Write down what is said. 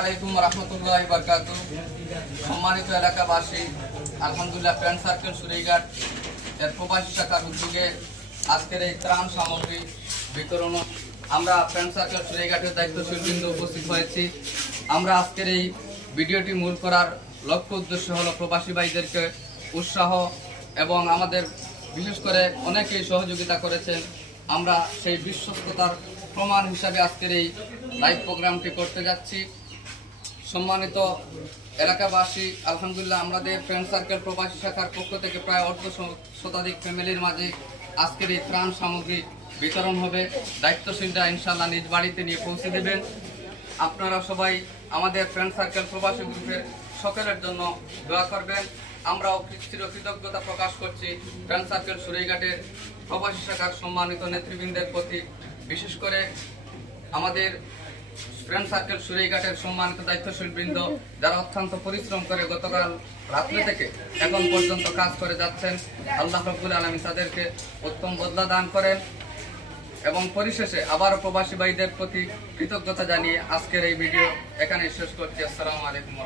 আলাইকুম রহমতুল্লাহি বারাকাতুহু। সম্মানিত এলাকাবাসী, আলহামদুলিল্লাহ ফ্রেন্ড সার্কেল সুরাইঘাট এর প্রবাসী শাখার উদ্যোগে আজকের এই ত্রাণ সামগ্রী বিতরণ আমরা ফ্রেন্ড সার্কেল সুরাইঘাটের দায়িত্বশীল বৃন্দ উপস্থিত হয়েছি। আমরা আজকের এই ভিডিওটি মূল করার লক্ষ্য উদ্দেশ্য হলো প্রবাসী ভাইদেরকে উৎসাহ এবং আমাদের বিশেষ করে অনেকেই সহযোগিতা করেছেন। আমরা সেই বিশ্বস্ততার প্রমাণ হিসাবে আজকের এই লাইভ প্রোগ্রামটি করতে যাচ্ছি। সম্মানিত এলাকাবাসী, আলহামদুলিল্লাহ আমাদের ফ্রেন্ড সার্কেল প্রবাসী শাখার পক্ষ থেকে প্রায় অর্ধ শতাধিক ফ্যামিলির মাঝে আজকের এই ত্রাণ সামগ্রী বিতরণ হবে। দায়িত্বশীলরা ইনশাআল্লাহ নিজ বাড়িতে নিয়ে পৌঁছে দেবেন। আপনারা সবাই আমাদের ফ্রেন্ড সার্কেল প্রবাসী গ্রুপের সকলের জন্য দোয়া করবেন। আমরাও কৃতজ্ঞতা প্রকাশ করছি ফ্রেন্ড সার্কেল সুরাইঘাটের প্রবাসী শাখার সম্মানিত নেতৃবৃন্দের প্রতি, বিশেষ করে আমাদের ফ্রেন্ড সার্কেল সুরাইঘাটের সম্মানিত দায়িত্বশীল বৃন্দ যারা অত্যন্ত পরিশ্রম করে গতকাল রাত্রে থেকে এখন পর্যন্ত কাজ করে যাচ্ছেন। আল্লাহ রাব্বুল আলামিন তাদেরকে উত্তম বদলা দান করেন এবং পরিশেষে আবারও প্রবাসী ভাইদের প্রতি কৃতজ্ঞতা জানিয়ে আজকের এই ভিডিও এখানে শেষ করছি। আসসালামু আলাইকুম।